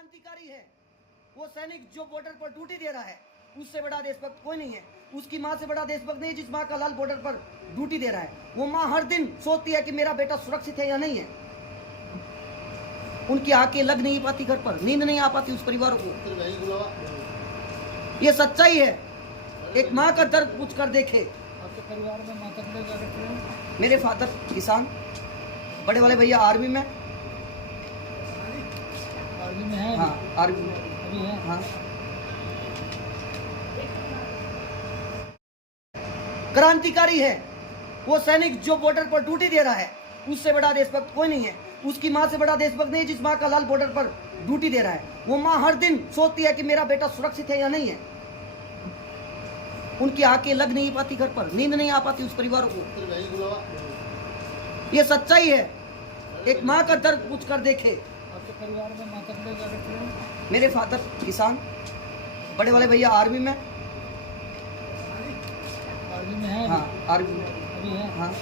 क्रांतिकारी है वो सैनिक जो बॉर्डर पर ड्यूटी दे रहा है, उससे बड़ा देशभक्त कोई नहीं है। उसकी माँ से बड़ा देशभक्त नहीं जिस माँ का लाल बॉर्डर पर ड्यूटी दे रहा है। वो माँ हर दिन सोचती है कि मेरा बेटा सुरक्षित है या नहीं है। उनकी आंखें लग नहीं पाती घर पर, नींद नहीं आ पाती उस परिवार को। ये सच्चाई है। एक माँ का दर्द पूछ कर देखे। आपके परिवार में माता पिता क्या करते हैं? मेरे फादर किसान, बड़े वाले भैया आर्मी में। आर्मी में है? हाँ आर्मी में अभी है? हाँ। क्रांतिकारी है वो सैनिक जो बॉर्डर पर ड्यूटी दे रहा है, उससे बड़ा देशभक्त कोई नहीं है। उसकी माँ से बड़ा देशभक्त नहीं जिस माँ का लाल बॉर्डर पर ड्यूटी दे रहा है। वो माँ हर दिन सोचती है कि मेरा बेटा सुरक्षित है या नहीं है। उनकी आंखें लग नहीं पाती घर पर, नींद नहीं आ पाती उस परिवार को। ये सच्चाई है। एक माँ का दर्द पूछ कर देखे। आपके परिवार में माता पिता क्या करते हैं? मेरे फादर किसान, बड़े वाले भैया आर्मी में। आर्मी में है? हाँ आर्मी में अभी है? हाँ।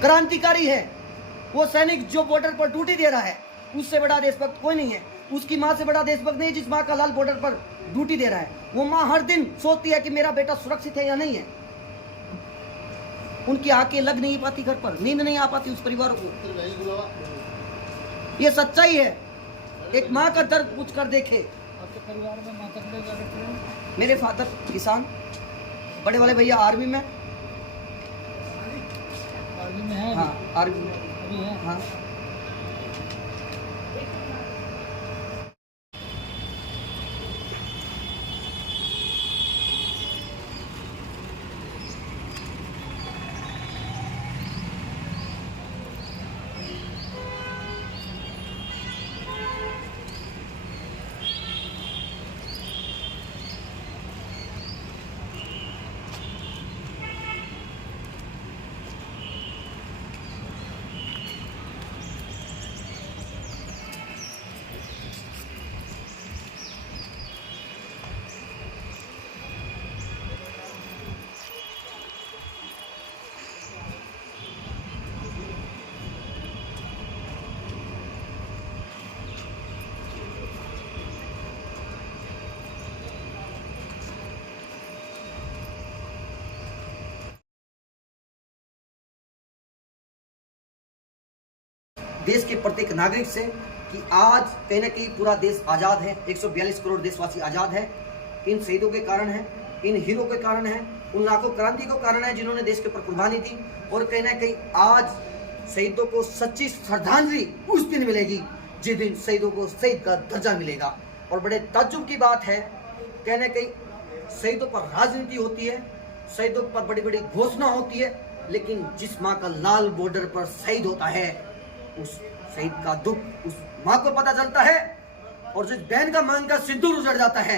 क्रांतिकारी है वो सैनिक जो बॉर्डर पर ड्यूटी दे रहा है, उससे बड़ा देशभक्त कोई नहीं है। उसकी माँ से बड़ा देशभक्त नहीं जिस माँ का लाल बॉर्डर पर ड्यूटी दे रहा है। वो माँ हर दिन सोचती है कि मेरा बेटा सुरक्षित है या नहीं है। उनकी आंखें लग नहीं पाती घर पर, नींद नहीं आ पाती उस परिवार को। ये सच्चाई है। एक माँ का दर्द पूछ कर देखे। आपके परिवार में माता पिता क्या करते हैं? मेरे फादर किसान, बड़े वाले भैया आर्मी में। आर्मी में है? हाँ आर्मी में अभी है? हाँ। देश के प्रत्येक नागरिक से कि आज कहीं ना कहीं पूरा देश आज़ाद है। 142 करोड़ देशवासी आज़ाद है। इन शहीदों के कारण है, इन हीरो के कारण है, उन लाखों क्रांति को कारण है जिन्होंने देश के ऊपर कुर्बानी दी। और कहीं ना कहीं आज शहीदों को सच्ची श्रद्धांजलि उस दिन मिलेगी जिस दिन शहीदों को शहीद का दर्जा मिलेगा। और बड़े ताज्जुब की बात है, कहीं ना कहीं शहीदों पर राजनीति होती है, शहीदों पर बड़ी बड़ी घोषणा होती है, लेकिन जिस माँ का लाल बॉर्डर पर शहीद होता है उस शहीद का दुख उस माँ को पता चलता है। और जिस बहन का मांग का सिंदूर उजड़ जाता है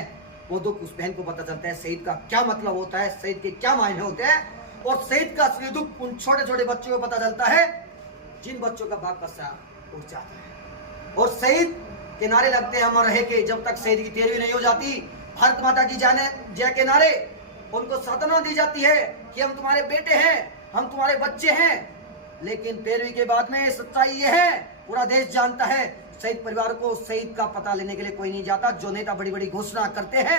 वो दुख उस बहन को पता चलता है। शहीद का क्या मतलब होता है, शहीद के क्या मायने होते हैं। और शहीद का असली दुख उन छोटे छोटे बच्चों को पता चलता है जिन बच्चों का बाप का सर उठ जाता है। और शहीद के नारे लगते हैं अमर रहे के, जब तक शहीद की 13वीं नहीं हो जाती भारत माता की जाने जय के नारे उनको सांत्वना दी जाती है कि हम तुम्हारे बेटे हैं, हम तुम्हारे बच्चे हैं। लेकिन 13वीं के बाद में सच्चाई ये है, पूरा देश जानता है शहीद परिवार को शहीद का पता लेने के लिए कोई नहीं जाता। जो नेता बड़ी बड़ी घोषणा करते हैं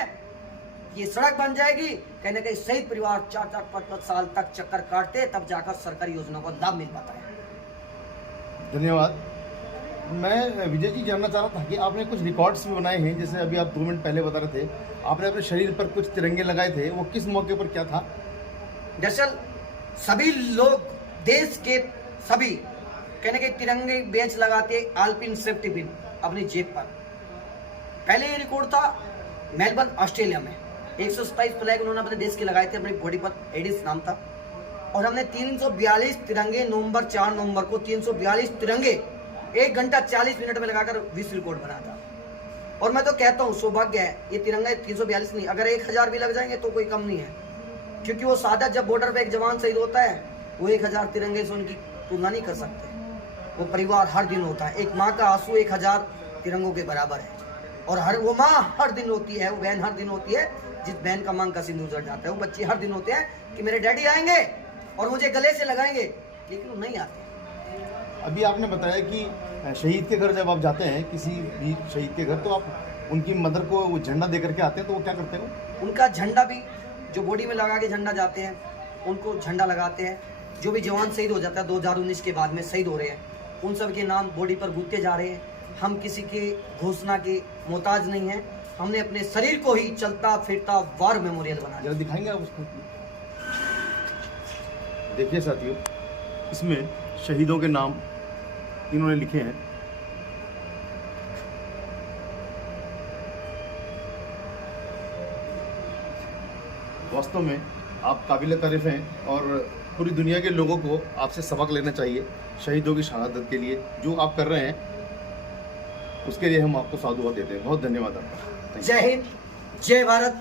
ये सड़क बन जाएगी, कहीं ना कहीं शहीद परिवार 4-4, 5-5 साल तक चक्कर काटते, तब जाकर सरकारी योजनाओं का लाभ मिल पाता है। धन्यवाद। मैं विजय जी जानना चाह रहा था कि आपने कुछ रिकॉर्ड्स भी बनाए हैं, जैसे अभी आप 2 मिनट पहले बता रहे थे आपने अपने शरीर पर कुछ तिरंगे लगाए थे, वो किस मौके पर क्या था? दरअसल सभी लोग देश के सभी कहने के तिरंगे बेच लगाते आल्पिन सेफ्टी पिन अपनी जेब पर। पहले ये रिकॉर्ड था मेलबर्न ऑस्ट्रेलिया में, 127 फ्लैग उन्होंने अपने देश के लगाए थे अपनी बॉडी पर, एडिस नाम था। और हमने 342 तिरंगे नवंबर 4 नवंबर को 342 तिरंगे 1 घंटा 40 मिनट में लगाकर विश्व रिकॉर्ड बना था। और मैं तो कहता हूँ सौभाग्य है ये तिरंगा 342 नहीं, अगर 1000 भी लग जाएंगे तो कोई कम नहीं है। क्योंकि वो सादा जब बॉर्डर पे एक जवान शहीद होता है वो 1000 तिरंगे से उनकी तुलना नहीं कर सकते। वो परिवार हर दिन होता है, एक माँ का आंसू 1000 तिरंगों के बराबर है। और हर वो माँ हर दिन होती है, वो बहन हर दिन होती है जिस बहन का मांग का सिंदूर जड़ जाता है। वो बच्चे हर दिन होते हैं कि मेरे डैडी आएंगे और मुझे गले से लगाएंगे, लेकिन वो नहीं आते। अभी आपने बताया कि शहीद के घर जब आप जाते हैं, किसी भी शहीद के घर, तो आप उनकी मदर को वो झंडा दे करके आते हैं, तो वो क्या करते हैं? उनका झंडा भी जो बॉडी में लगा के झंडा जाते हैं, उनको झंडा लगाते हैं। जो भी जवान शहीद हो जाता है 2019 के बाद में शहीद हो रहे हैं, उन सब के नाम बॉडी पर गूंथे जा रहे हैं। हम किसी की घोषणा के मोहताज नहीं हैं। हमने अपने शरीर को ही चलता फिरता वार मेमोरियल बना जरा दिखाएंगे आप उसको? देखिए साथियों, इसमें शहीदों के नाम इन्होंने लिखे हैं। वास्तव में आप काबिल तारीफ हैं और पूरी दुनिया के लोगों को आपसे सबक लेना चाहिए शहीदों की शहादत के लिए। जो आप कर रहे हैं उसके लिए हम आपको साधुवाद देते हैं। बहुत धन्यवाद आपका। जय हिंद, जय भारत,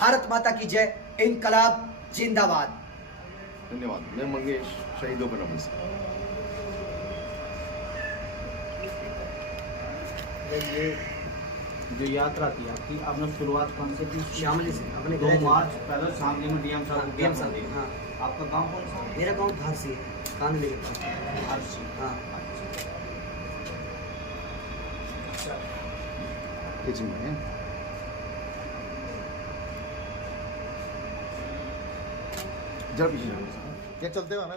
भारत माता की जय, इनकलाब जिंदाबाद। धन्यवाद। मैं मंगेश, शहीदों को नमन से। ये जो यात्रा थी आपकी, आपने शुरुआत कौन से की? शामली से अपने 2 गए थे। मार्च पहले शामली में डीएम साहब को डीएम ज्ञापन साहब, दिए। हाँ। आपका गांव कौन सा? मेरा गांव भारसी है, कानले के पास। हर्षी। हाँ। अच्छा। एक मिनट, जरा पीछे जाओ। क्या चलते हो ना?